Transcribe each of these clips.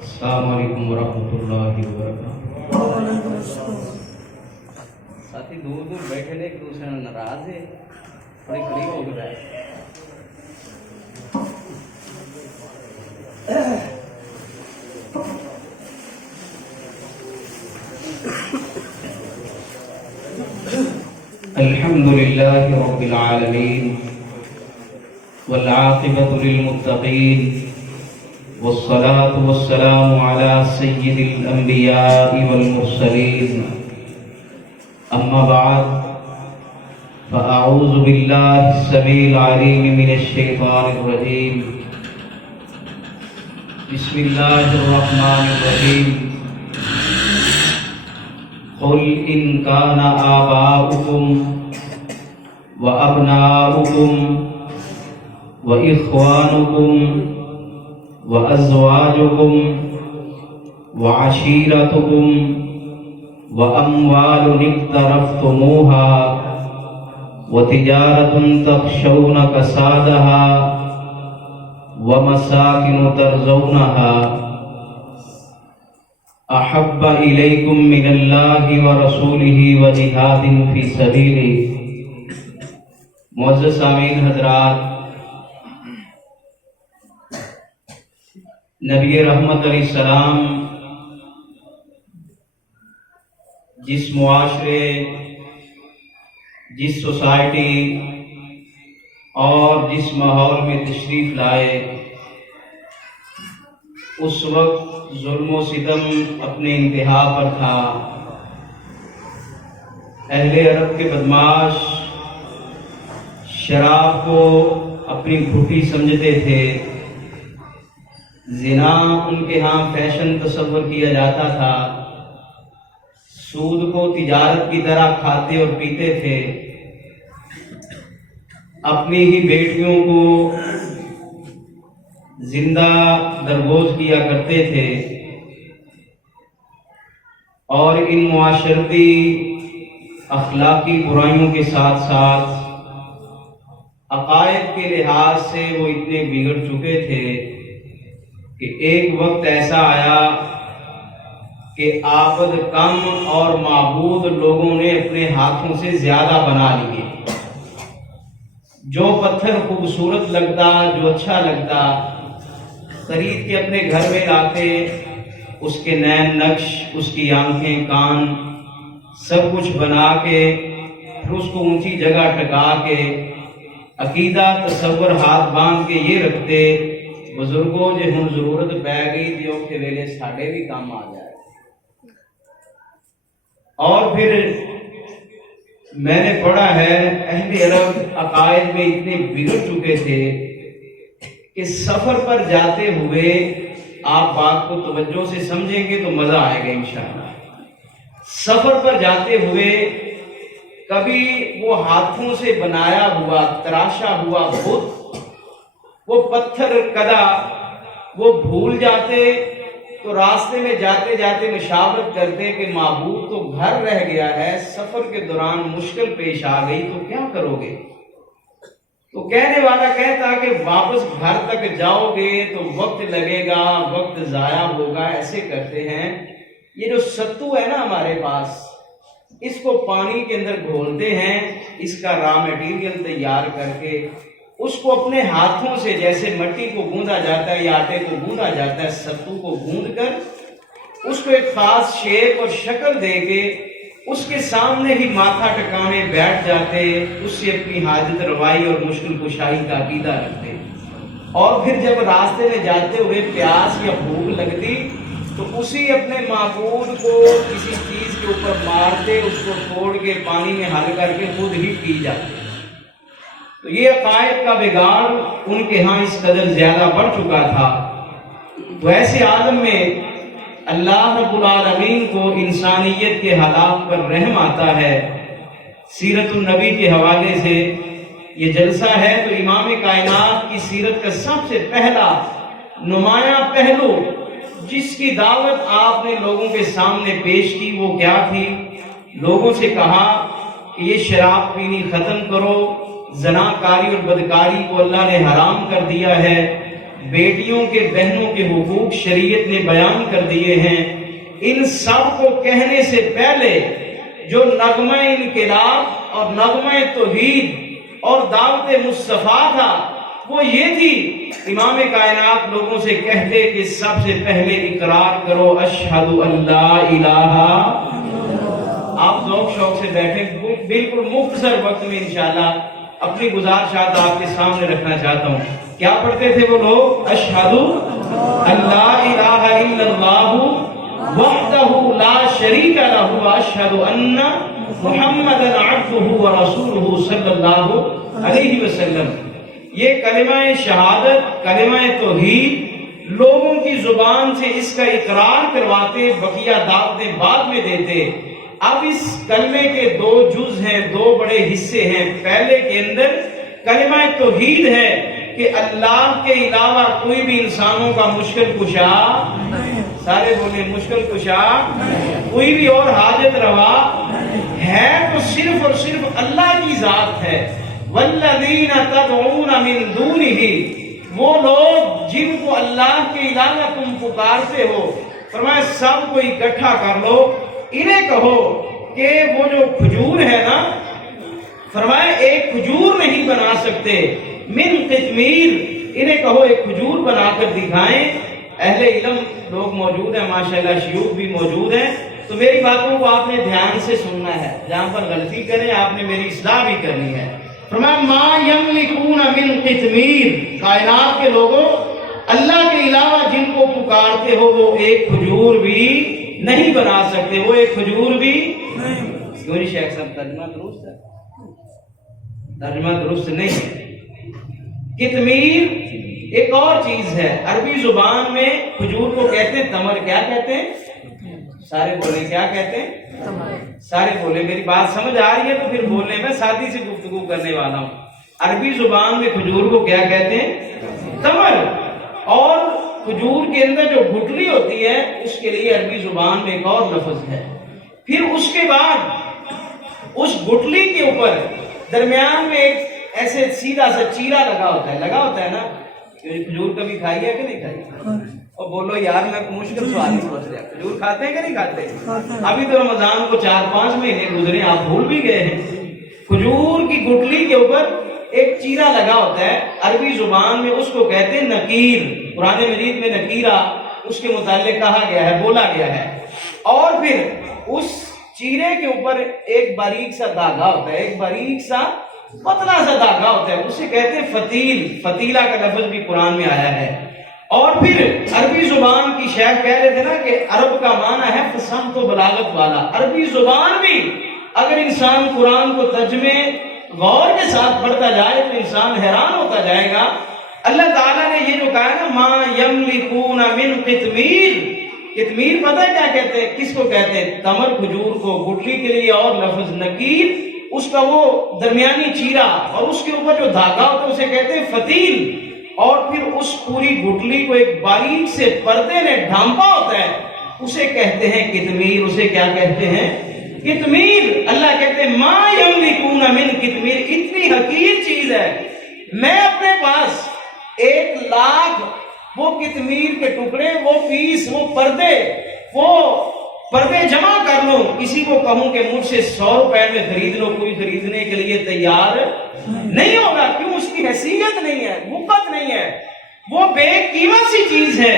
السلام علیکم ورحمۃ اللہ وبرکاتہ۔ ساتھی دور دور بیٹھے ایک دوسرے میں ناراض ہے، بڑے قریب ہو گیا ہے۔ الحمد للہ رب العالمین والعاقبۃ للمتقین والصلاة والسلام على سید الانبیاء والمرسلین، اما بعد فاعوذ باللہ السمیع العلیم من الشیطان الرجیم، بسم اللہ الرحمن الرحیم۔ قل ان كان آباؤكم وأبناؤكم وإخوانكم وأزواجكم وعشيرتكم وأموال اقترفتموها وتجارة تخشون كسادها ومساكن ترضونها احب الیکم من اللہ ورسولہ وجہاد فی سبیلہ۔ معزز سامعین حضرات، نبی رحمت علیہ السلام جس معاشرے، جس سوسائٹی اور جس ماحول میں تشریف لائے، اس وقت ظلم و ستم اپنے انتہا پر تھا۔ اہل عرب کے بدماش شراب کو اپنی گھٹی سمجھتے تھے، زنا ان کے ہاں فیشن تصور کیا جاتا تھا، سود کو تجارت کی طرح کھاتے اور پیتے تھے، اپنی ہی بیٹیوں کو زندہ درگوز کیا کرتے تھے، اور ان معاشرتی اخلاقی برائیوں کے ساتھ ساتھ عقائد کے لحاظ سے وہ اتنے بگڑ چکے تھے کہ ایک وقت ایسا آیا کہ عابد کم اور معبود لوگوں نے اپنے ہاتھوں سے زیادہ بنا لیے۔ جو پتھر خوبصورت لگتا، جو اچھا لگتا، خرید کے اپنے گھر میں لاتے، اس کے نین نقش، اس کی آنکھیں، کان، سب کچھ بنا کے پھر اس کو اونچی جگہ ٹکا کے عقیدہ تصور ہاتھ باندھ کے یہ رکھتے، بزرگوں جو ہن ضرورت پی گئی دیو کہ ویلے ساڑے بھی کام آ جائے۔ اور پھر میں نے پڑھا ہے اہل عرب عقائد میں اتنے بگڑ چکے تھے کہ سفر پر جاتے ہوئے، آپ بات کو توجہ سے سمجھیں گے تو مزہ آئے گا انشاءاللہ۔ سفر پر جاتے ہوئے کبھی وہ ہاتھوں سے بنایا ہوا، تراشا ہوا بت، وہ پتھر کدا وہ بھول جاتے تو راستے میں جاتے جاتے مشاورت کرتے کہ معبود تو گھر رہ گیا ہے، سفر کے دوران مشکل پیش آ گئی تو کیا کرو گے؟ تو کہنے والا کہتا کہ واپس گھر تک جاؤ گے تو وقت لگے گا، وقت ضائع ہوگا، ایسے کرتے ہیں۔ یہ جو ستو ہے نا ہمارے پاس، اس کو پانی کے اندر گھولتے ہیں، اس کا را میٹیریل تیار کر کے اس کو اپنے ہاتھوں سے، جیسے مٹی کو گوندا جاتا ہے یا آٹے کو گوندا جاتا ہے، ستو کو گوند کر اس کو ایک خاص شیپ اور شکل دے کے اس کے سامنے ہی ماتھا ٹکانے بیٹھ جاتے، اس سے اپنی حاجت روائی اور مشکل کشائی کا عقیدہ رکھتے۔ اور پھر جب راستے میں جاتے ہوئے پیاس یا بھوک لگتی تو اسی اپنے معبود کو کسی چیز کے اوپر مارتے، اس کو توڑ کے پانی میں حل کر کے خود ہی پی جاتے۔ تو یہ عقائد کا بگاڑ ان کے ہاں اس قدر زیادہ بڑھ چکا تھا۔ تو ایسے عالم میں اللہ رب العالمین کو انسانیت کے حالات پر رحم آتا ہے۔ سیرت النبی کے حوالے سے یہ جلسہ ہے تو امام کائنات کی سیرت کا سب سے پہلا نمایاں پہلو جس کی دعوت آپ نے لوگوں کے سامنے پیش کی وہ کیا تھی؟ لوگوں سے کہا کہ یہ شراب پینی ختم کرو، زنا کاری اور بدکاری کو اللہ نے حرام کر دیا ہے، بیٹیوں کے بہنوں کے حقوق شریعت نے بیان کر دیے ہیں. ان سب کو کہنے سے پہلے جو نغمہ انقلاب اور نغمہ توحید اور دعوت مصطفیٰ تھا وہ یہ تھی. امام کائنات لوگوں سے کہتے کہ سب سے پہلے اقرار کرو اشہد ان لا الہ. آپ ذوق شوق سے بیٹھیں, بالکل مختصر وقت میں انشاءاللہ اپنی گزارشات آپ کے سامنے رکھنا چاہتا ہوں. کیا پڑھتے تھے وہ لوگ؟ اشہد ان لا الہ الا اللہ وحدہ لا شریک لہ واشہد ان محمدا عبدہ ورسولہ صلی اللہ علیہ وسلم. یہ کلمہ شہادت, کلمہ توحید لوگوں کی زبان سے اس کا اقرار کرواتے, بقیہ دعوتیں بعد میں دیتے. اب اس کلمے کے دو جز ہیں, دو بڑے حصے ہیں. پہلے کے اندر کلمہ توحید ہے کہ اللہ کے علاوہ کوئی بھی انسانوں کا مشکل کشا, سارے بولے مشکل کشا, کوئی بھی اور حاجت روا ہے تو صرف اور صرف اللہ کی ذات ہے. والذین تدعون من دونہ, وہ لوگ جن کو اللہ کے علاوہ تم پکارتے ہو, فرمایا سب کو اکٹھا کر لو, انہیں کہو کہ وہ جو کھجور ہے نا, فرمایا ایک کھجور نہیں بنا سکتے, من قطمیر, انہیں کہو ایک کھجور بنا کر دکھائیں. اہل علم لوگ موجود ہیں ماشاءاللہ, شیوخ بھی موجود ہیں, تو میری باتوں کو آپ نے دھیان سے سننا ہے. جہاں پر غلطی کریں آپ نے میری اصلاح بھی کرنی ہے. فرمایا ما یملکون من قطمیر, کائنات کے لوگوں اللہ کے علاوہ جن کو پکارتے ہو وہ ایک کھجور بھی نہیں بنا سکتے, وہ ایک کھجور بھی نہیں. کیوں نہیں شیخ صاحب ترجمہ درست ہے؟ ترجمہ درست نہیں ہے. قطمیر ایک اور چیز ہے. عربی زبان میں کھجور کو کہتے ہیں تمر. کیا کہتے ہیں؟ سارے بولے کیا کہتے ہیں؟ سارے بولے. میری بات سمجھ آ رہی ہے تو پھر بولنے میں سادی سے گفتگو کرنے والا ہوں. عربی زبان میں کھجور کو کیا کہتے ہیں؟ تمر. اور کھجور کے اندر جو گٹلی ہوتی ہے اس کے لیے عربی زبان میں ایک اور لفظ ہے. پھر اس کے بعد اس گٹلی کے اوپر درمیان میں ایک ایسے سیدھا سا چیرا لگا ہوتا ہے نا. کھجور کبھی کھائی ہے کہ نہیں کھائی؟ اور بولو یار میں مشکل سوال نہیں پوچھ رہا, کھجور کھاتے ہیں کہ نہیں کھاتے؟ ابھی تو رمضان کو 4-5 مہینے گزرے, آپ بھول بھی گئے ہیں. کھجور کی گٹلی کے اوپر ایک چیرا لگا ہوتا ہے, عربی زبان میں اس کو کہتے ہیں نکیر. قرآن مجید میں نکیرہ اس کے متعلق کہا گیا ہے, بولا گیا ہے. اور پھر اس چیرے کے اوپر ایک باریک سا دھاگا ہوتا ہے, ایک باریک سا پتلا سا دھاگا ہوتا ہے, اسے کہتے ہیں فتیل. فتیلہ کا لفظ بھی قرآن میں آیا ہے. اور پھر عربی زبان کی شیخ کہہ رہے تھے نا کہ عرب کا معنی ہے فصاحت و بلاغت والا. عربی زبان بھی اگر انسان قرآن کو ترجمے غور کے ساتھ پڑھتا جائے تو انسان حیران ہوتا جائے گا. اللہ تعالیٰ نے یہ جو کہا نا ما یملکون من قطمیر, قطمیر پتہ کیا کہتے ہیں, کس کو کہتے ہیں؟ تمر, کھجور کو. گٹلی کے لیے اور لفظ نکیر, اس کا وہ درمیانی چیرا, اور اس کے اوپر جو دھاگا ہوتا ہے اسے کہتے ہیں فتیل. اور پھر اس پوری گٹلی کو ایک باریک سے پردے نے ڈھانپا ہوتا ہے, اسے کہتے ہیں قطمیر. اسے کیا کہتے ہیں؟ قطمیر. اللہ کہتے ہیں ما یملکون من قطمیر, اتنی حقیر چیز ہے, میں اپنے پاس 1,00,000 وہ قطمیر کے ٹکڑے, وہ پیس, وہ پردے جمع کر لوں, کسی کو کہوں کہ مجھ سے 100 روپے میں خرید لو, کوئی خریدنے کے لیے تیار نہیں ہوگا. کیوں؟ اس کی حیثیت نہیں ہے, وقت نہیں ہے, وہ بے قیمت سی چیز ہے.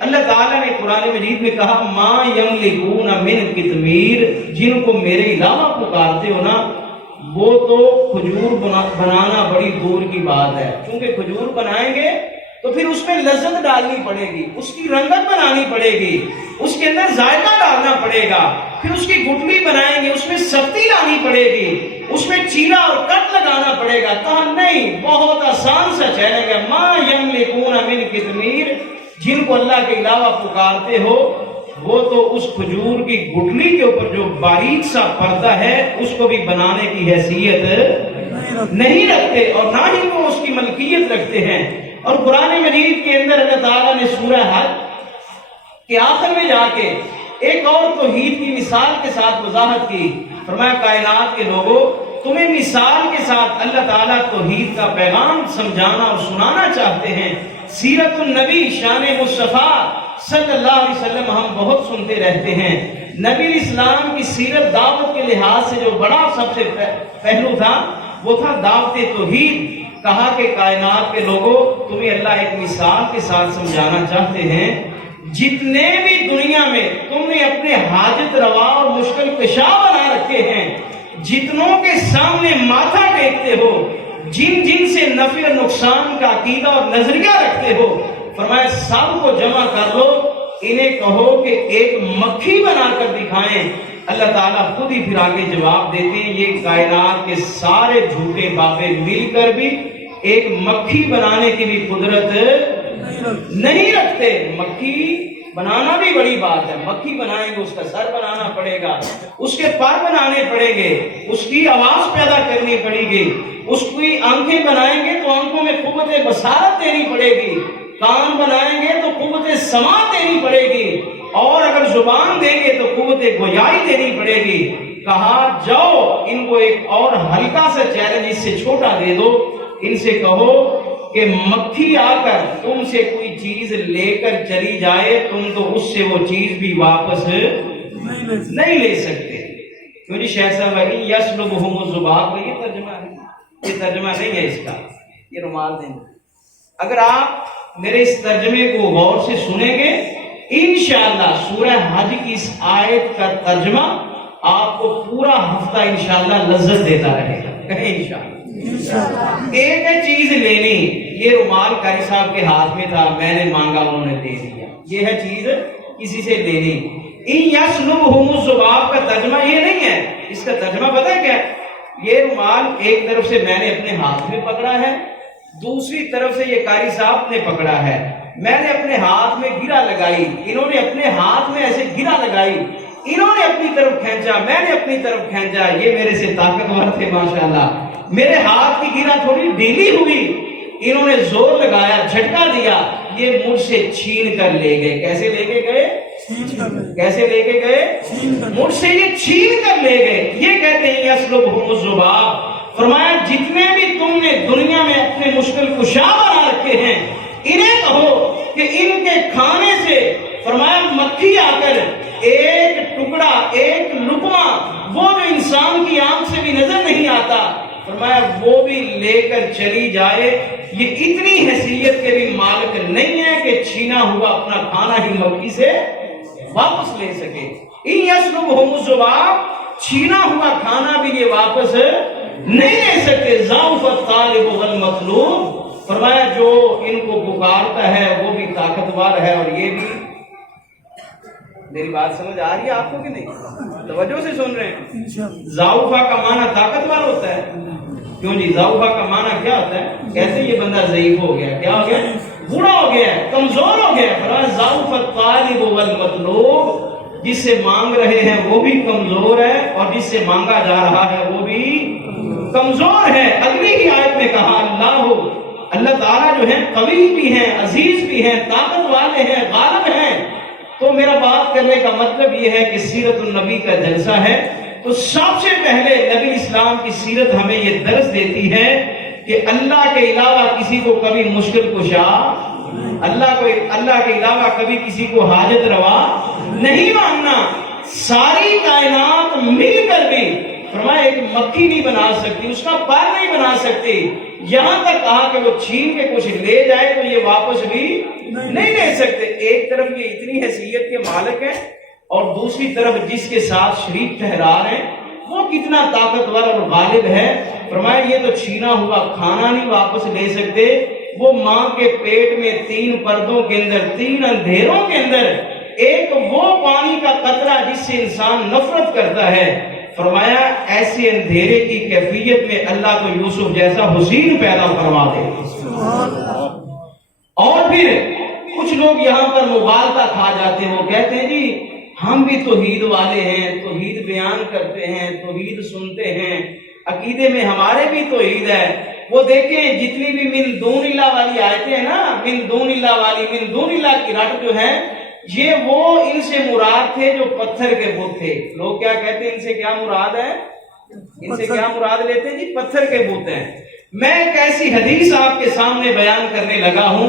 اللہ تعالیٰ نے قرآن مجید میں کہا ما یملکون من قطمیر, جن کو میرے علاوہ پکارتے ہو نا وہ تو کھجور بنانا بڑی دور کی بات ہے. کیونکہ کھجور بنائیں گے تو پھر اس میں لذت ڈالنی پڑے گی, اس کی رنگت بنانی پڑے گی, اس کے اندر ذائقہ ڈالنا پڑے گا. پھر اس کی گٹلی بنائیں گے, اس میں سختی لانی پڑے گی, اس میں چیرا اور کٹ لگانا پڑے گا. کہا نہیں, بہت آسان سا چیلنج ہے. ما یملکون من قطمیر, جن کو اللہ کے علاوہ پکارتے ہو وہ تو اس کھجور کی گٹلی کے اوپر جو باریک سا پردہ ہے اس کو بھی بنانے کی حیثیت نہیں رکھتے, اور نہ ہی وہ اس کی ملکیت رکھتے ہیں. اور قرآن مجید کے اندر اللہ تعالیٰ نے سورہ حج کے آخر میں جا کے ایک اور توحید کی مثال کے ساتھ وضاحت کی. فرمایا کائنات کے لوگوں, تمہیں مثال کے ساتھ اللہ تعالیٰ توحید کا پیغام سمجھانا اور سنانا چاہتے ہیں. سیرت النبی شان مصطفیٰ صلی اللہ علیہ وسلم ہم بہت سنتے رہتے ہیں. نبی اسلام کی سیرت دعوت کے لحاظ سے جو بڑا سب سے پہلو تھا وہ تھا دعوت توحید. کہا کہ کائنات کے لوگوں تمہیں اللہ ایک مثال کے ساتھ سمجھانا چاہتے ہیں. جتنے بھی دنیا میں تم نے اپنے حاجت روا اور مشکل کشا بنا رکھے ہیں, جتنوں کے سامنے ماتھا ٹیکتے ہو, جن جن سے نفع اور نقصان کا عقیدہ اور نظریہ رکھتے ہو, فرمایا سب کو جمع کر لو, انہیں کہو کہ ایک مکھی بنا کر دکھائیں. اللہ تعالیٰ خود ہی پھر آگے جواب دیتے ہیں یہ کائنات کے سارے جھوٹے بابے مل کر بھی ایک مکھی بنانے کی بھی قدرت نہیں رکھتے. مکھی بنانا بھی بڑی بات ہے. مکھی بنائیں گے اس کا سر بنانا پڑے گا, اس کے پر بنانے پڑیں گے, اس کی آواز پیدا کرنی پڑے گی, اس کی آنکھیں بنائیں گے تو آنکھوں میں قوت بصارت دینی پڑے گی, کان بنائیں گے تو قوت سماع دینی پڑے گی, اور اگر زبان دیں گے تو قوت گویائی دینی پڑے گی. کہا جاؤ ان کو ایک اور ہلکا سا چیلنج اس سے چھوٹا دے دو, ان سے کہو کہ مکھی آ کر تم سے کوئی چیز لے کر چلی جائے, تم تو اس سے وہ چیز بھی واپس نہیں لے سکتے. کیوں جی شیخ صاحب بھائی یسلبہم الذباب, یہ ترجمہ ہے, یہ ترجمہ نہیں ہے اس کا, یہ رومال دیں. اگر آپ میرے اس ترجمے کو غور سے سنیں گے انشاءاللہ سورہ حج کی اس آیت کا ترجمہ آپ کو پورا ہفتہ انشاءاللہ لذت دیتا رہے گا. کہیں انشاءاللہ. ایک چیز لینی, یہ رومال قاری صاحب کے ہاتھ میں تھا, میں نے مانگا انہوں نے دے دیا. یہ ہے چیز کسی سے لینی. ان یسلبہم الذباب کا ترجمہ یہ نہیں ہے. اس کا ترجمہ پتہ ہے کیا؟ یہ رومال ایک طرف سے میں نے اپنے ہاتھ میں پکڑا ہے, دوسری طرف سے یہ قاری صاحب نے پکڑا ہے. میں نے اپنے ہاتھ میں گرہ لگائی, انہوں نے اپنے ہاتھ میں ایسے گرہ لگائی, انہوں نے اپنی طرف کھینچا, میں نے اپنی طرف کھینچا. یہ میرے سے طاقتور تھے ماشاءاللہ. میرے ہاتھ کی گرہ تھوڑی ڈھیلی ہوئی, انہوں نے زور لگایا, جھٹکا دیا, یہ مجھ سے چھین کر لے گئے. کیسے لے کے گئے؟ کیسے لے کے گئے؟ مجھ سے یہ چھین کر لے گئے. یہ کہتے ہیں یسلبہم الذباب. فرمایا جتنے بھی تم نے دنیا میں اپنے مشکل کشا بنا رکھے ہیں, انہیں کہو کہ ان کے کھانے سے, فرمایا مکھی آ کر ایک ٹکڑا, ایک لقمہ, وہ جو انسان کی آنکھ سے بھی نظر نہیں آتا, فرمایا وہ بھی لے کر چلی جائے. یہ اتنی حیثیت کے بھی مالک نہیں ہے کہ چھینا ہوا اپنا کھانا ہی مکھی سے واپس لے سکے. ان یسلبہم الذباب, چھینا ہوا کھانا بھی یہ واپس نہیں لے سکتے. ضعف الطالب والمطلوب, فرمایا جو ان کو پکارتا ہے وہ بھی طاقتور ہے, اور یہ بھی. میری بات سمجھ آ رہی ہے آپ کو کہ نہیں؟ توجہ سے سن رہے ہیں. ضعفہ کا معنی طاقتور ہوتا ہے. کیوں جی؟ ضعفہ کا معنی کیا ہوتا ہے؟ کیسے یہ بندہ ضعیف ہو گیا, کیا ہو گیا؟ بوڑھا ہو گیا, کمزور ہو گیا. فرمایا ضعف الطالب والمطلوب, جس سے مانگ رہے ہیں وہ بھی کمزور ہے, اور جس سے مانگا جا رہا ہے وہ بھی کمزور ہے. اگلی ہی آیت میں کہا اللہ تعالیٰ جو ہیں قوی بھی ہیں, عزیز بھی ہیں, طاقت والے ہیں, غالب ہیں. تو میرا بات کرنے کا مطلب یہ ہے کہ سیرت النبی کا جلسہ ہے, تو سب سے پہلے نبی اسلام کی سیرت ہمیں یہ درس دیتی ہے کہ اللہ کے علاوہ کسی کو کبھی مشکل کشا, اللہ کے علاوہ کبھی کسی کو حاجت روا نہیں ماننا. ساری کائنات مل کر بھی فرمایا ایک مکھی نہیں بنا سکتی, اس کا پر نہیں بنا سکتی. یہاں تک کہا کہ وہ چھین کے کچھ لے جائے تو یہ واپس بھی نہیں لے سکتے. ایک طرف یہ اتنی حیثیت کے مالک ہیں, اور دوسری طرف جس کے ساتھ شریک ٹھہرا رہے ہیں وہ کتنا طاقتور اور غالب ہے. فرمایا یہ تو چھینا ہوا کھانا نہیں واپس لے سکتے. وہ ماں کے پیٹ میں 3 پردوں کے اندر, 3 اندھیروں کے اندر ایک وہ پانی کا قطرہ جس سے انسان نفرت کرتا ہے, فرمایا ایسے اندھیرے کی کیفیت میں اللہ کو یوسف جیسا حسین پیدا فرما دے. اور پھر کچھ لوگ یہاں پر مغالطہ کھا جاتے ہیں, وہ کہتے ہیں جی ہم بھی توحید والے ہیں, توحید بیان کرتے ہیں, توحید سنتے ہیں, عقیدے میں ہمارے بھی توحید ہے. وہ دیکھیں جتنی بھی من دون اللہ والی آیتیں ہیں نا, من دون اللہ والی, من دون اللہ کی رٹ جو ہے, یہ وہ ان سے مراد تھے جو پتھر کے بت تھے. لوگ کیا کہتے ہیں ان سے کیا مراد ہے, ان سے کیا مراد لیتے ہیں جی؟ پتھر کے بت ہیں. میں ایک ایسی حدیث آپ کے سامنے بیان کرنے لگا ہوں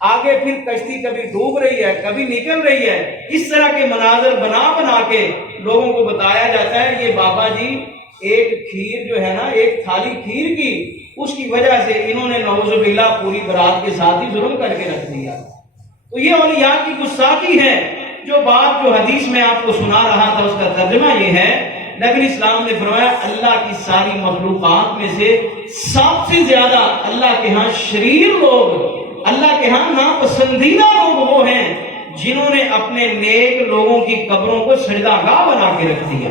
آگے پھر کشتی کبھی ڈوب رہی ہے کبھی نکل رہی ہے. اس طرح کے مناظر بنا بنا کے لوگوں کو بتایا جاتا ہے. یہ بابا جی ایک کھیر جو ہے نا ایک تھالی کھیر کی اس کی وجہ سے انہوں نے نعوذ باللہ پوری برات کے ساتھ ہی ظلم کر کے رکھ دیا. تو یہ اولیاء کی گستاخی ہے. جو بات جو حدیث میں آپ کو سنا رہا تھا اس کا ترجمہ یہ ہے نبی اسلام نے فرمایا اللہ کی ساری مخلوقات میں سے سب سے زیادہ اللہ کے ہاں شریر لوگ اللہ کے ہاں ناپسندیدہ لوگ وہ ہیں جنہوں نے اپنے نیک لوگوں کی قبروں کو سجدہ گاہ بنا کے رکھ دیا.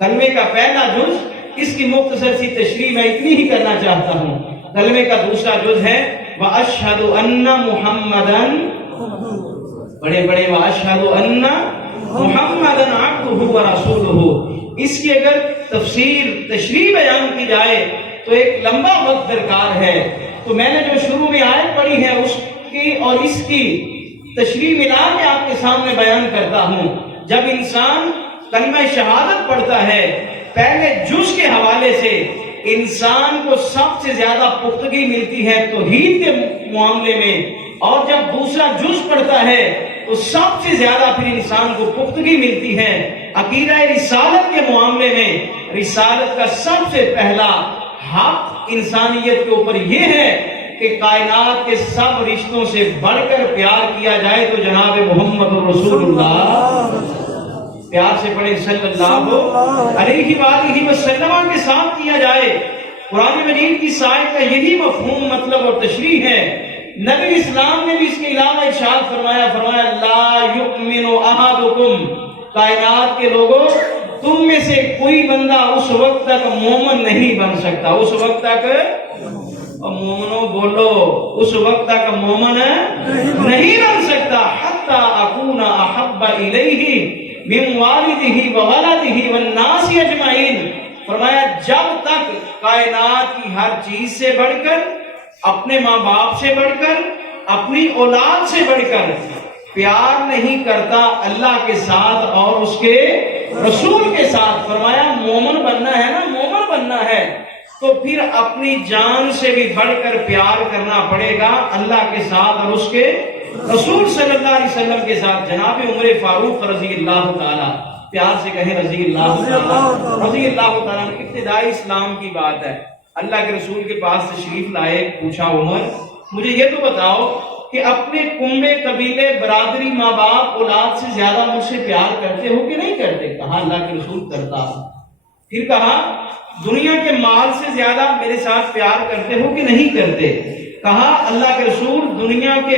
کلمے کا پہلا جز اس کی مختصر سی تشریح میں اتنی ہی کرنا چاہتا ہوں. کلمے کا دوسرا جز ہے وَأَشْهَدُ أَنَّ مُحَمَّدًا بڑے بڑے وَأَشْهَدُ أَنَّ مُحَمَّدًا عَبْدُهُ وَرَسُولُهُ. اس کی اگر تفسیر تشریح بیان کی جائے تو ایک لمبا وقت درکار ہے. تو میں نے جو شروع میں آیت پڑھی ہے اس کی اور اس کی تشریح ملا کے آپ کے سامنے بیان کرتا ہوں. جب انسان کلمہ شہادت پڑھتا ہے پہلے جز کے حوالے سے انسان کو سب سے زیادہ پختگی ملتی ہے توحید کے معاملے میں, اور جب دوسرا جز پڑھتا ہے تو سب سے زیادہ پھر انسان کو پختگی ملتی ہے عقیدہ رسالت کے معاملے میں. رسالت کا سب سے پہلا حق انسانیت کے اوپر یہ ہے کہ کائنات کے سب رشتوں سے بڑھ کر پیار کیا جائے تو جناب محمد رسول اللہ پیار سے پڑھے صلی اللہ علیہ وآلہ وسلم کے ساتھ کیا جائے. قرآن مجید کی آیت کا یہی مفہوم مطلب اور تشریح ہے. نبی اسلام نے بھی اس کے علاوہ ارشاد فرمایا لا یؤمن احدکم کائنات کے لوگوں تم میں سے کوئی بندہ اس وقت تک مومن نہیں بن سکتا. اس وقت تک مومنوں بولو اس وقت تک مومن نہیں بن سکتا حتی اکون احب الیہ من والدہ وولدہ والناس اجمعین. فرمایا جب تک کائنات کی ہر چیز سے بڑھ کر اپنے ماں باپ سے بڑھ کر اپنی اولاد سے بڑھ کر پیار نہیں کرتا اللہ کے ساتھ اور اس کے رسول کے ساتھ. فرمایا مومن بننا ہے نا مومن بننا ہے تو پھر اپنی جان سے بھی بڑھ کر پیار کرنا پڑے گا اللہ کے ساتھ اور اس کے رسول صلی اللہ علیہ وسلم کے ساتھ. جناب عمر فاروق رضی اللہ تعالی پیار سے کہیں رضی اللہ تعالیٰ ابتدائی اسلام کی بات ہے. اللہ کے رسول کے پاس تشریف لائے. پوچھا عمر مجھے یہ تو بتاؤ کہ اپنے کنبے قبیلے برادری ماں باپ اولاد سے زیادہ مجھ سے پیار کرتے ہو کہ نہیں کرتے؟ کہا اللہ کے رسول کرتا. پھر کہا دنیا کے مال سے زیادہ میرے ساتھ پیار کرتے ہو کہ نہیں کرتے؟ کہا اللہ کے رسول دنیا کے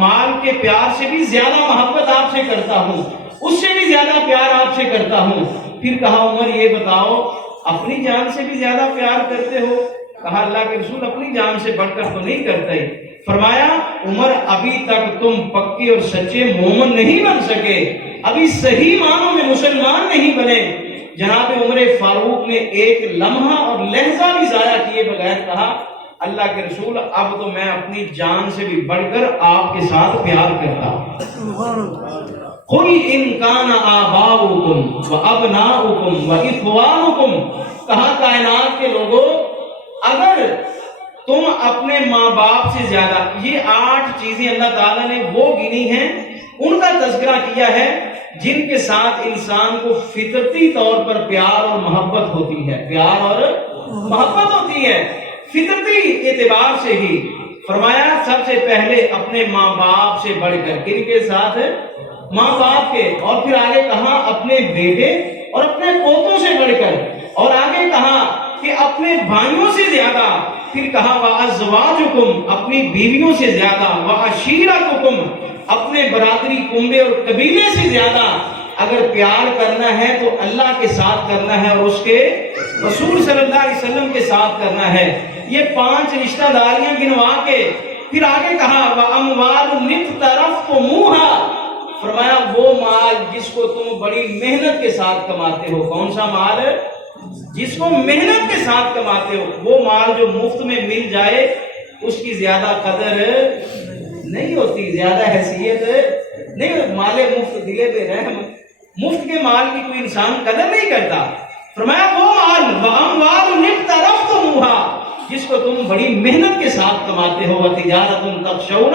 مال کے پیار سے بھی زیادہ محبت آپ سے کرتا ہوں, اس سے بھی زیادہ پیار آپ سے کرتا ہوں. پھر کہا عمر یہ بتاؤ اپنی جان سے بھی زیادہ پیار کرتے ہو؟ کہا اللہ کے رسول اپنی جان سے بڑھ کر تو نہیں کرتے. فرمایا عمر ابھی تک تم پکے اور سچے مومن نہیں بن سکے, ابھی صحیح معنوں میں مسلمان نہیں بنے. جناب عمر فاروق نے ایک لمحہ اور لہجہ بھی ضائع کیے بغیر کہا اللہ کے رسول اب تو میں اپنی جان سے بھی بڑھ کر آپ کے ساتھ پیار کرتا ہوں. قُلْ إِنْ كَانَ آبَاؤُكُمْ وَأَبْنَاؤُكُمْ وَإِخْوَانُكُمْ کہا کائنات کے لوگوں اگر تم اپنے ماں باپ سے زیادہ, یہ 8 چیزیں اللہ تعالیٰ نے وہ گنی ہیں ان کا تذکرہ کیا ہے جن کے ساتھ انسان کو فطرتی طور پر پیار اور محبت ہوتی ہے. پیار اور محبت ہوتی ہے فطرتی اعتبار سے ہی. فرمایا سب سے پہلے اپنے ماں باپ سے بڑھ کر, کن کے ساتھ؟ ماں باپ کے. اور پھر آگے کہا اپنے بیٹے اور اپنے پوتوں سے بڑھ کر, اور آگے کہا کہ اپنے بھائیوں سے زیادہ. پھر کہا وَأَزْوَاجُكُمْ اپنی بیویوں سے زیادہ, وَعَشِيرَتُكُمْ اپنے برادری کنبے اور قبیلے سے زیادہ. اگر پیار کرنا ہے تو اللہ کے ساتھ کرنا ہے اور اس کے رسول صلی اللہ علیہ وسلم کے ساتھ کرنا ہے. یہ 5 رشتہ داریاں گنوا کے پھر آگے کہا وَأَمْوَالٌ اقْتَرَفْتُمُوهَا فرمایا وہ مال جس کو تم بڑی محنت کے ساتھ کماتے ہو. کون سا مال؟ جس کو محنت کے ساتھ کماتے ہو. وہ مال جو مفت میں مل جائے اس کی زیادہ قدر نہیں ہوتی, زیادہ حیثیت نہیں ہوتی. مال مفت دلے بے رحم, مفت کے مال کی کوئی انسان قدر نہیں کرتا. فرمایا وہ مال وَأَمْوَالٌ اقْتَرَفْتُمُوهَا جس کو تم بڑی محنت کے ساتھ کماتے ہو. وَتِجَارَةٌ تَخْشَوْنَ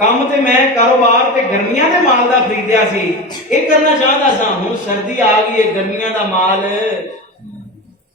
ਕੰਮ ਤੇ ਮੈਂ ਕਾਰੋਬਾਰ ਤੇ ਗਰਮੀਆਂ ਦੇ ਮਾਲ ਦਾ ਖਰੀਦਿਆ ਸੀ, ਇਹ ਕਰਨਾ ਚਾਹਦਾ ਸਾਂ, ਹੁਣ ਸਰਦੀ ਆ ਗਈ ਹੈ, ਗਰਮੀਆਂ ਦਾ ਮਾਲ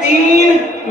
3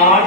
8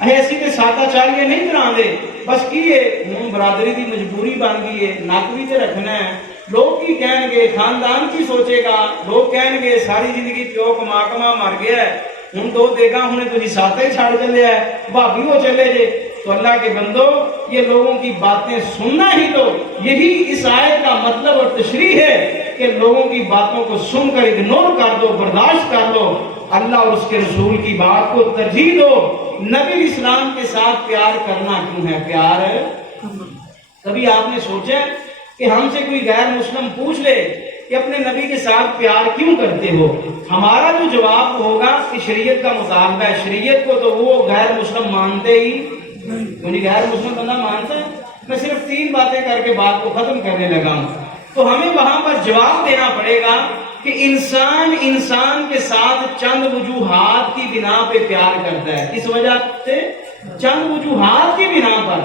ایسی تے ساتا چالیے نہیں کرا دے بس کی ہے ہوں برادری دی مجبوری بن گئی ہے نک بھی تے رکھنا ہے لوگ کی کہیں گے خاندان کی سوچے گا لوگ کہیں گے ساری زندگی پیو کما مر گیا ہے ہوں دو دیگا ہوں تھی ساتا ہی چھاڑ چلے ہے بھابی وہ چلے جے تو اللہ کے بندو یہ لوگوں کی باتیں سننا ہی تو یہی اس آیت کا مطلب اور تشریح ہے کہ لوگوں کی باتوں کو سن کر اگنور کر دو برداشت کر لو اللہ اور اس کے رسول کی بات کو ترجیح دو نبی اسلام کے ساتھ پیار کرنا کیوں ہے پیار کبھی آپ نے سوچا کہ ہم سے کوئی غیر مسلم پوچھ لے کہ اپنے نبی کے ساتھ پیار کیوں کرتے ہو ہمارا جو جواب ہوگا کہ شریعت کا مطالبہ ہے شریعت کو تو وہ غیر مسلم مانتے ہی مجھے غیر مسلم بندہ مانتا ہے میں صرف 3 باتیں کر کے بات کو ختم کرنے لگا ہوں تو ہمیں وہاں پر جواب دینا پڑے گا کہ انسان کے ساتھ چند وجوہات کی بنا پہ پیار کرتا ہے کس وجہ سے چند وجوہات کی بنا پر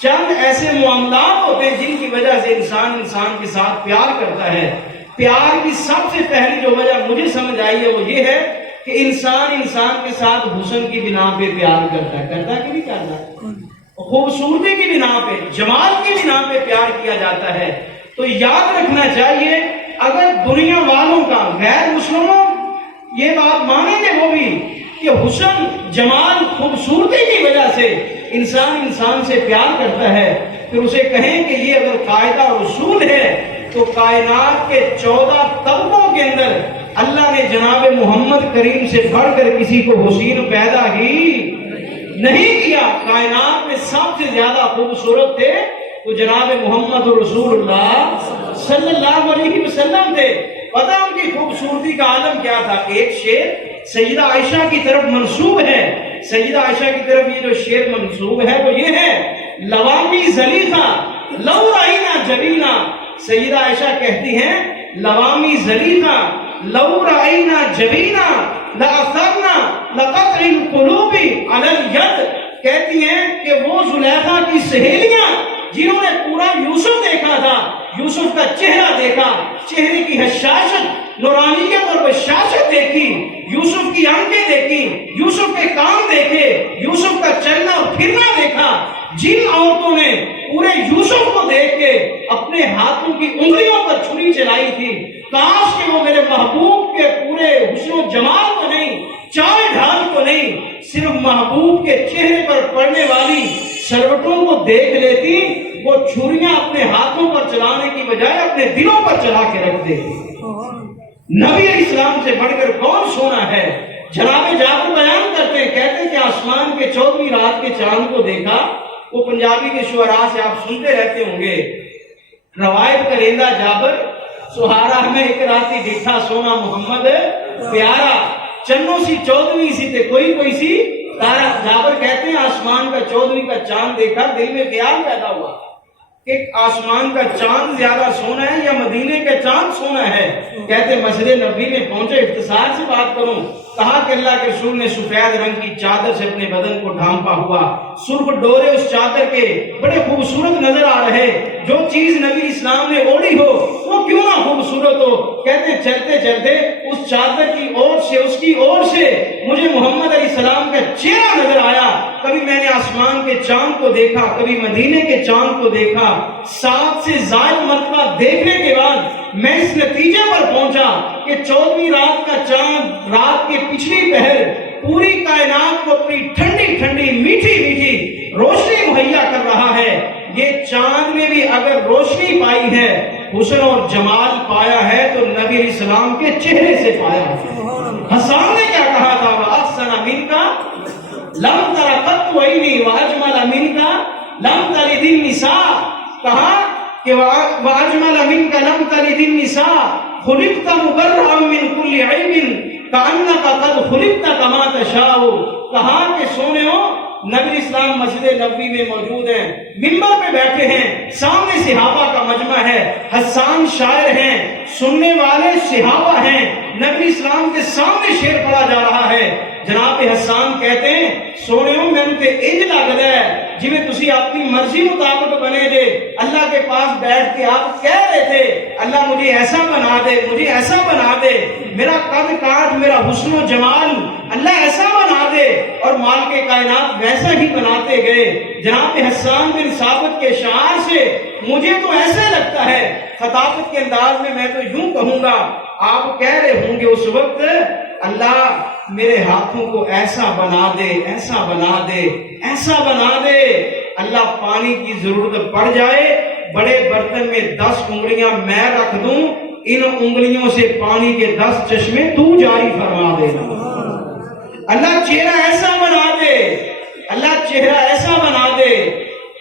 چند ایسے معاملات ہوتے ہیں جن کی وجہ سے انسان کے ساتھ پیار کرتا ہے پیار کی سب سے پہلی جو وجہ مجھے سمجھ آئی ہے وہ یہ ہے کہ انسان کے ساتھ حسن کی بنا پہ پیار کرتا ہے کہ نہیں کرتا خوبصورتی کی بنا پہ جمال کی بنا پہ پیار کیا جاتا ہے تو یاد رکھنا چاہیے اگر دنیا والوں کا غیر مسلموں یہ بات مانیں گے وہ بھی کہ حسن جمال خوبصورتی کی وجہ سے انسان سے پیار کرتا ہے پھر اسے کہیں کہ یہ اگر قاعدہ اور اصول ہے تو کائنات کے 14 طبقوں کے اندر اللہ نے جناب محمد کریم سے بڑھ کر کسی کو حسین پیدا ہی نہیں کیا کائنات میں سب سے زیادہ خوبصورت تھے تو جناب محمد رسول اللہ صلی اللہ علیہ وسلم تھے پتہ ان کی خوبصورتی کا عالم کیا تھا ایک شعر سیدہ عائشہ کی طرف منسوب ہے سیدہ عائشہ کی طرف یہ جو شعر منسوب ہے وہ یہ ہے لوامی زلیخہ لو رائنا جبینا سیدہ عائشہ کہتی ہیں لوامی زلیخہ لو رائنا جبینا لأثرنا لقطع القلوب علی الید کہتی ہیں کہ وہ زلیخہ کی سہیلیاں جنہوں نے پورا یوسف دیکھا تھا یوسف کا چہرہ دیکھا چہرے کی حشاشت نورانیت اور بشاشت دیکھی یوسف کی آنکھیں دیکھی یوسف کے کام دیکھے یوسف کا چلنا اور پھرنا دیکھا جن عورتوں نے پورے یوسف کو دیکھ کے اپنے ہاتھوں کی انگلیوں پر چھری چلائی تھی کاش کہ وہ میرے محبوب کے پورے حسن و جمال کو نہیں چال ڈھال کو نہیں صرف محبوب کے چہرے پر پڑنے والی سروٹوں کو دیکھ لیتی وہ چھریاں اپنے ہاتھوں پر چلانے کی بجائے اپنے دلوں پر چلا کے رکھ دیتی نبی اسلام سے بڑھ کر کون سونا ہے جناب جابر بیان کرتے ہیں کہتے ہیں کہ آسمان کے 14ویں رات کے چاند کو دیکھا وہ پنجابی کے شعراء سے آپ سنتے رہتے ہوں گے روایت کریندہ جابر سہارا میں ایک راتی ڈٹھا سونا محمد پیارا چنوں سی 14ویں سی تے کوئی سی تارا جابر کہتے ہیں آسمان کا 14ویں کا چاند دیکھا دل میں خیال پیدا ہوا کہ آسمان کا چاند زیادہ سونا ہے یا مدینے کا چاند سونا ہے کہتے مسجد نبی میں پہنچے اختصار سے بات کروں کہا کہ اللہ کے رسول نے سفید رنگ کی چادر سے اپنے بدن کو ڈھانپا ہوا سرخ ڈورے اس چادر کے بڑے خوبصورت نظر آ رہے جو چیز نبی اسلام نے اوڑھی ہو وہ کیوں نہ خوبصورت ہو کہتے چلتے چلتے اس چادر کی اور سے اس کی اور سے مجھے محمد علیہ السلام کا چہرہ نظر آیا کبھی میں نے آسمان کے چاند کو دیکھا کبھی مدینے کے چاند کو دیکھا 7 سے زائد مرتبہ دیکھنے کے بعد میں اس نتیجے پر پہنچا کہ 14ویں رات کا چاند رات کے پچھلی پہر پوری کائنات کو اپنی ٹھنڈی ٹھنڈی میٹھی میٹھی روشنی مہیا کر رہا ہے یہ چاند میں بھی اگر روشنی پائی ہے حسن اور جمال پایا ہے تو نبی علیہ السلام کے چہرے سے پایا حسان نے کیا کہا تھا وَأَحْسَنَ مِنْكَ لَمْ تَرَ قَطُّ عَيْنِي وَأَجْمَلَ مِنْكَ لَمْ تَلِدِ النِّسَاء کہا کہ وَأَجْمَلَ مِنْكَ لَمْ تَلِدِ النِّسَاء خُلِقْتَ مُبَرَّأً مِنْ كُلِّ عَيْبٍ كَأَنَّكَ قَدْ خُلِقْتَ كَمَا تَشَاءُ کہا کہ سونے ہو نبی اسلام مسجد نبوی میں موجود ہیں منبر پہ بیٹھے ہیں سامنے صحابہ کا مجمع ہے حسان شاعر ہیں سننے والے صحابہ ہیں نبی اسلام کے سامنے شعر پڑھا جا رہا ہے جناب حسان کہتے ہیں سونے ہو میں نے تے انج لگدا ہے جویں تسی اپنی مرضی مطابق بنے جے. اللہ کے پاس بیٹھ کے آپ کہہ رہے تھے اللہ مجھے ایسا بنا دے, مجھے ایسا بنا دے, میرا قد کاٹ, میرا حسن و جمال اللہ ایسا بنا دے, اور مالک کائنات ویسا ہی بناتے گئے. جناب حسان بن ثابت کے شعار سے مجھے تو ایسا لگتا ہے, خطابت کے انداز میں تو یوں کہوں گا, آپ کہہ رہے ہوں گے اس وقت اللہ میرے ہاتھوں کو ایسا بنا دے, ایسا بنا دے, ایسا بنا دے. اللہ پانی کی ضرورت پڑ جائے, بڑے برتن میں 10 انگلیاں میں رکھ دوں, ان انگلیوں سے پانی کے 10 چشمے تو جاری فرما دے. اللہ چہرہ ایسا بنا دے, اللہ چہرہ ایسا بنا دے.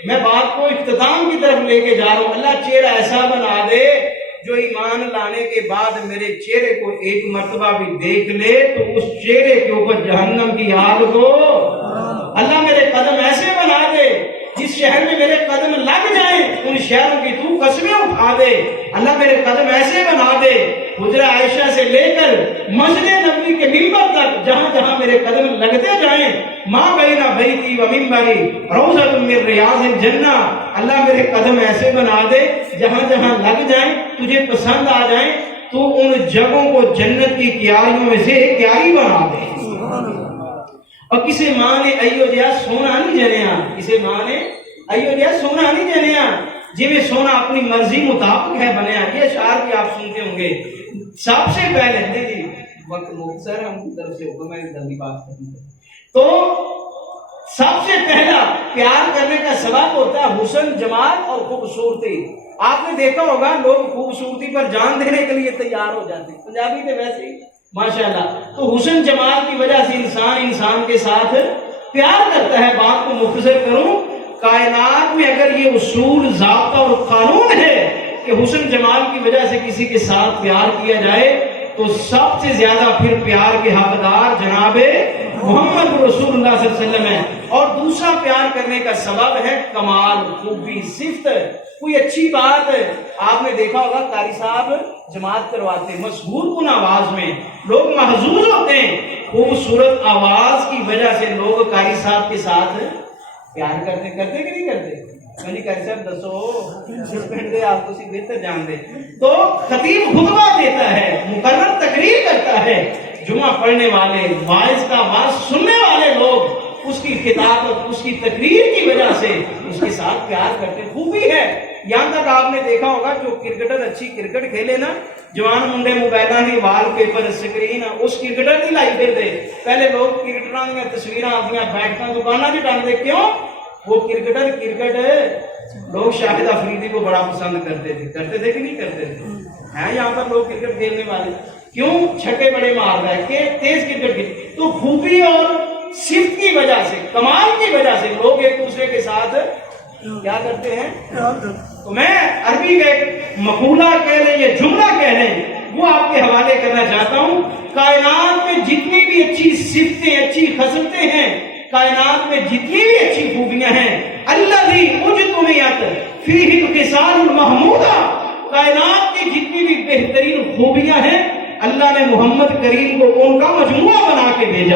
میں بات کو اختتام کی طرف لے کے جا رہا ہوں. اللہ چہرہ ایسا بنا دے جو ایمان لانے کے بعد میرے چہرے کو ایک مرتبہ بھی دیکھ لے تو اس چہرے کے اوپر جہنم کی آگ ہو. اللہ میرے قدم ایسے بنا دے جس شہر میں میرے قدم لگ جائیں ان شہروں کی تو قسمیں اٹھا دے. اللہ میرے قدم ایسے بنا دے حجرہ عائشہ سے لے کر مسجد نبوی کے منبر تک جہاں جہاں میرے قدم لگتے جائیں, ماں بین بیتی و منبری روضۃ من ریاض الجنہ. اللہ میرے قدم ایسے بنا دے جہاں جہاں لگ جائیں تجھے پسند آ جائیں تو ان جگہوں کو جنت کی کیاریوں میں سے ایک کیاری بنا دے. اور کسی ماں نے ایو جیا سونا نہیں جنیا, کسی ماں نے ایو جیا سونا نہیں جنیا جی میں سونا اپنی مرضی مطابق ہے بنیا. یہ اشعار بھی آپ سنتے ہوں گے. سب سے پہلے جی وقت مختصر ہے, ہم کی طرف سے ہوگا, میں جلدی بات کروں گا. تو سب سے پہلا پیار کرنے کا سبب ہوتا ہے حسن, جمال اور خوبصورتی. آپ نے دیکھا ہوگا لوگ خوبصورتی پر جان دینے کے لیے تیار ہو جاتے ہیں, پنجابی تھے ویسے ہی ماشاءاللہ. تو حسن جمال کی وجہ سے انسان کے ساتھ پیار کرتا ہے. بات کو مختصر کروں, کائنات میں اگر یہ اصول, ضابطہ اور قانون ہے کہ حسن جمال کی وجہ سے کسی کے ساتھ پیار کیا جائے تو سب سے زیادہ پھر پیار کے حقدار جناب محمد رسول اللہ صلی اللہ علیہ وسلم ہے. اور دوسرا پیار کرنے کا سبب ہے کمال, خوبی, صفت, کوئی اچھی بات. آپ نے دیکھا ہوگا قاری صاحب جماعت کرواتے ہیں مشہور کن آواز میں, لوگ محظوظ ہوتے ہیں. خوبصورت آواز کی وجہ سے لوگ قاری صاحب کے ساتھ پیار کرتے کہ نہیں کرتے؟ نہیں قاری صاحب دسو, آپ کو بہتر جان دے. تو خطیب خطبہ دیتا ہے, مقرر تقریر کرتا ہے, جمعہ پڑھنے والے, واعظ کا واعظ سننے والے لوگ اس کی کتاب اور اس کی تقریر کی وجہ سے اس کے ساتھ پیار کرتے. خوبی ہے. یہاں تک آپ نے دیکھا ہوگا جو کرکٹر اچھی کرکٹ کھیلے نا, جوان منڈے موبائلاں دی وال پیپر سکرین اس کرکٹر دی لائی پھر دے. پہلے لوگ کرکٹراں دی تصویراں آندیاں بیٹھاں دکاناں دی ٹنگ دے, کیوں؟ وہ کرکٹ لوگ شاہد افریدی کو بڑا پسند کرتے تھے کہ نہیں کرتے تھے؟ ہیں یہاں پر لوگ کرکٹ کھیلنے والے, کیوں؟ چھکے بڑے مار رہا ہے کہ تیز کرکٹ کی. تو خوبی اور صفت کی وجہ سے, کمال کی وجہ سے لوگ ایک دوسرے کے ساتھ کیا کرتے ہیں. تو میں عربی کا ایک مقولہ کہہ لیں یا جملہ کہہ لیں وہ آپ کے حوالے کرنا چاہتا ہوں. کائنات میں جتنی بھی اچھی صفتیں, اچھی خصلتیں ہیں, کائنات میں جتنی بھی اچھی خوبیاں ہیں, الذی اجتمعت فیہ الخصال المحمودہ, کائنات کی جتنی بھی بہترین خوبیاں ہیں اللہ نے محمد کریم کو ان کا مجموعہ بنا کے بھیجا.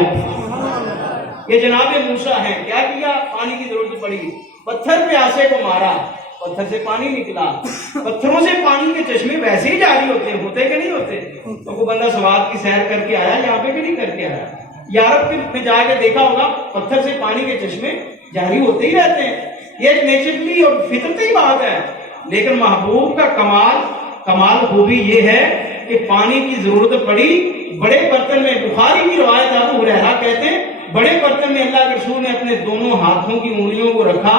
یہ جناب موسیٰ ہیں, کیا کیا؟ پانی کی ضرورت پڑی, پتھر پہ آسے کو مارا, پتھر سے پانی نکلا. پتھروں سے پانی کے چشمے ویسے ہی جاری ہوتے کہ نہیں ہوتے؟ تو کوئی بندہ سوات کی سیر کر کے آیا یہاں پہ کہ نہیں کر کے آیا؟ یارب میں جا کے دیکھا ہوگا پتھر سے پانی کے چشمے جاری ہوتے ہی رہتے ہیں. یہ ایک نیچرلی اور فطرتی بات ہے. لیکن محبوب کا کمال خوبی یہ ہے کہ پانی کی ضرورت پڑی, بڑے برتن میں, بخاری کی روایت ابو ہریرہ کہتے ہیں بڑے برتن میں اللہ کے رسول نے اپنے دونوں ہاتھوں کی انگلیوں کو رکھا,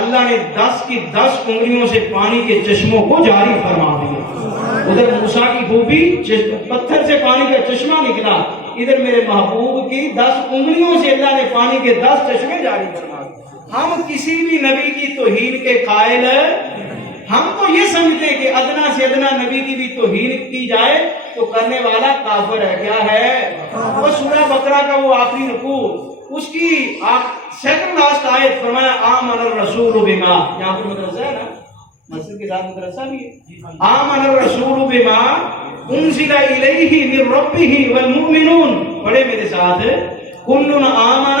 اللہ نے 10 کی 10 انگلیوں سے پانی کے چشموں کو جاری فرما دیا. ادھر موسیٰ کی خوبی, پتھر سے پانی کا چشمہ نکلا, ادھر میرے محبوب کی 10 انگلیوں سے اللہ نے پانی کے 10 چشمے جاری فرما دیے. ہم کسی بھی نبی کی توہین کے قائل, ہم تو یہ سمجھتے ہیں کہ ادنا سے ادنا نبی کی بھی توہین کی جائے تو کرنے والا کافر ہے. کیا ہے؟ وہ سورہ بقرہ کا وہ آخری رکوع, اس کی سیکنڈ لاسٹ آیت فرمایا آمن الرسول بما, یہاں پر مدرسہ ہے نا, مسجد کے ساتھ مدرسہ بھی ہے. آمن الرسول بما انزل الیہ من ربہ والمؤمنون, پڑھے میرے ساتھ, کل آمن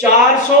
400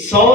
100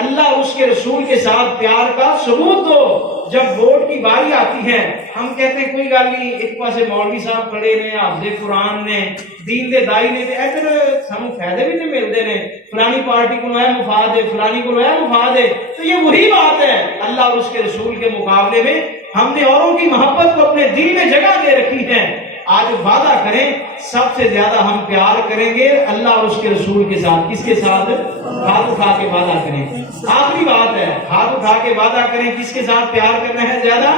اللہ اور اس کے رسول کے ساتھ پیار کا ثبوت دو. جب ووٹ کی باری آتی ہے ہم کہتے ہیں کوئی گل نہیں, ایک پاسے مولوی صاحب کھڑے نے, حافظ قرآن نے, دین دے دائی نے, ادھر سانو فائدے بھی تے ملتے ہیں, فلانی پارٹی کو ہے مفاد ہے, فلانی کو ہے مفاد ہے. تو یہ وہی بات ہے, اللہ اور اس کے رسول کے مقابلے میں ہم نے اوروں کی محبت کو اپنے دل میں جگہ دے رکھی ہے. آج وعدہ کریں سب سے زیادہ ہم پیار کریں گے اللہ اور اس کے رسول کے ساتھ. کس کے ساتھ؟ ہاتھ اٹھا کے وعدہ کریں. آخری بات ہے, ہاتھ اٹھا کے وعدہ کریں کس کے ساتھ پیار کرنا ہے زیادہ؟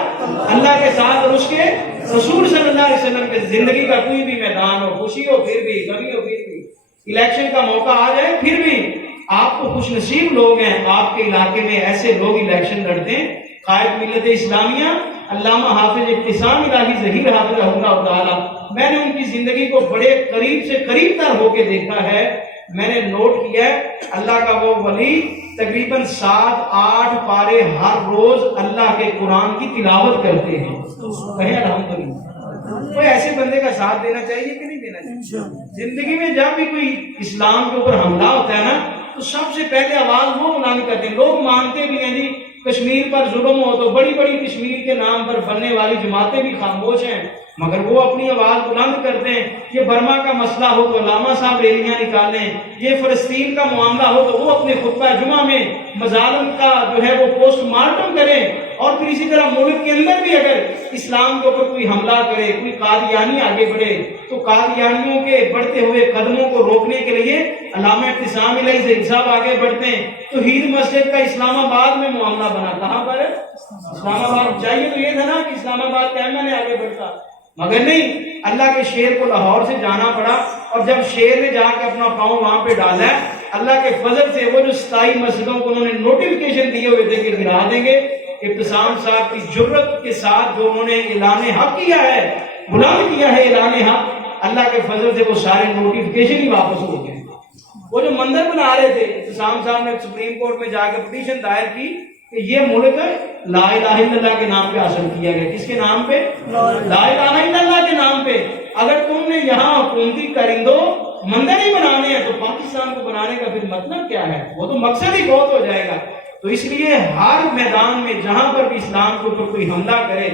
اللہ کے ساتھ اور اس کے رسول صلی اللہ علیہ وسلم کے. زندگی کا کوئی بھی میدان ہو, خوشی ہو پھر بھی, غمی ہو پھر بھی, الیکشن کا موقع آ جائے پھر بھی, آپ کو خوش نصیب لوگ ہیں آپ کے علاقے میں ایسے لوگ الیکشن لڑتے ہیں. قائد ملت اسلامیہ علامہ حافظ ابتسام الہی ظہیر حافظ اللہ تعالی, میں نے ان کی زندگی کو بڑے قریب سے قریب تر ہو کے دیکھا ہے. میں نے نوٹ کیا ہے اللہ کا وہ ولی تقریباً 7-8 پارے ہر روز اللہ کے قرآن کی تلاوت کرتے ہیں. کہیں الحمدللہ. کوئی ایسے بندے کا ساتھ دینا چاہیے کہ نہیں دینا چاہیے؟ زندگی میں جب بھی کوئی اسلام کے اوپر حملہ ہوتا ہے نا تو سب سے پہلے آواز وہ بلند کرتے ہیں. لوگ مانتے بھی ہیں جی کشمیر پر ظلم ہو تو بڑی بڑی کشمیر کے نام پر بننے والی جماعتیں بھی خاموش ہیں, مگر وہ اپنی آواز بلند کرتے ہیں. یہ برما کا مسئلہ ہو تو علامہ صاحب ریلیاں نکالیں, یہ فلسطین کا معاملہ ہو تو وہ اپنے خطبہ جمعہ میں مظالم کا جو ہے وہ پوسٹ مارٹم کریں. اور پھر اسی طرح ملک کے اندر بھی اگر اسلام کے اوپر کوئی حملہ کرے, کوئی قادیانی آگے بڑھے تو قادیانیوں کے بڑھتے ہوئے قدموں کو روکنے کے لیے علامہ ابتسام الہی ظہیر صاحب آگے بڑھتے ہیں. توحید مسجد کا اسلام آباد میں معاملہ بنا, کہاں پر؟ اسلام آباد. چاہیے تو یہ تھا نا کہ اسلام آباد کا ایم آگے بڑھتا, مگر نہیں, اللہ کے شیر کو لاہور سے جانا پڑا. اور جب شیر نے جا کے اپنا پاؤں وہاں پہ ڈالا ہے, اللہ کے فضل سے وہ جو 27 مسجدوں کو انہوں نے نوٹیفکیشن دیے ہوئے تھے کہ گرا دیں گے, ابتسام صاحب کی جرت کے ساتھ جو انہوں نے اعلان حق کیا ہے, بلند کیا ہے اعلان حق, اللہ کے فضل سے وہ سارے نوٹیفکیشن ہی واپس ہو گئے. وہ جو مندر بنا رہے تھے, ابتسام صاحب نے سپریم کورٹ میں جا کے پٹیشن دائر کی کہ یہ ملک لا الہ الا اللہ کے نام پہ حاصل کیا گیا. کس کے نام پہ؟ لا الہ الا اللہ کے نام پہ. اگر تم نے یہاں حکومتی کرندوں مندر ہی بنانے ہیں تو پاکستان کو بنانے کا پھر مطلب کیا ہے؟ وہ تو مقصد ہی بہت ہو جائے گا. تو اس لیے ہر میدان میں جہاں پر بھی اسلام کے اوپر کوئی حملہ کرے,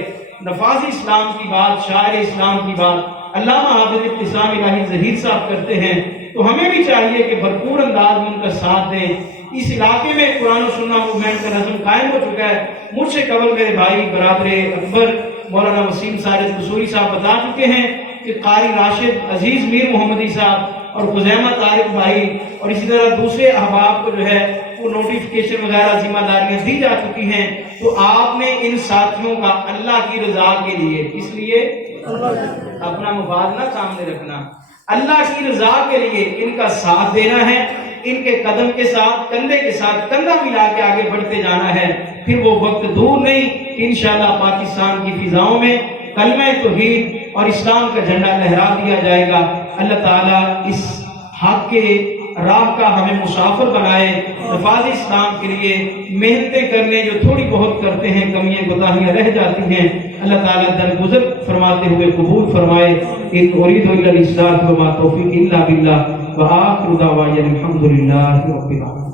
نفاذ اسلام کی بات, شاعر اسلام کی بات علامہ حافظ ابتسام الہی ظہیر صاحب کرتے ہیں, تو ہمیں بھی چاہیے کہ بھرپور انداز میں ان کا ساتھ دیں. اس علاقے میں قرآن و سنہ موومنٹ کا نظم قائم ہو چکا ہے. مجھ سے قبل میرے بھائی برادر اکبر مولانا وسیم ساجد قصوری صاحب بتا چکے ہیں کہ قاری راشد عزیز میر محمدی صاحب اور خزیمہ طارق بھائی اور اسی طرح دوسرے احباب کو جو ہے وہ نوٹیفکیشن وغیرہ ذمہ داریاں دی جا چکی ہیں. تو آپ نے ان ساتھیوں کا اللہ کی رضا کے لیے, اس لیے اپنا مفاد نہ سامنے رکھنا, اللہ کی رضا کے لیے ان کا ساتھ دینا ہے. ان کے قدم کے ساتھ, کندھے کے ساتھ کندھا ملا کے آگے بڑھتے جانا ہے. پھر وہ وقت دور نہیں کہ انشاءاللہ پاکستان کی فضاؤں میں کلمہ توحید اور اسلام کا جھنڈا لہرا دیا جائے گا. اللہ تعالیٰ اس حق کے راہ کا ہمیں مسافر بنائے, نفاذ اسلام کے لیے محنتیں کرنے جو تھوڑی بہت کرتے ہیں, کمیاں کوتاہیاں رہ جاتی ہیں, اللہ تعالیٰ درگزر فرماتے ہوئے قبول فرمائے. ان اريد الا الاصلاح وما توفيقي الا بالله وآخر دعوانا الحمد لله رب العالمين.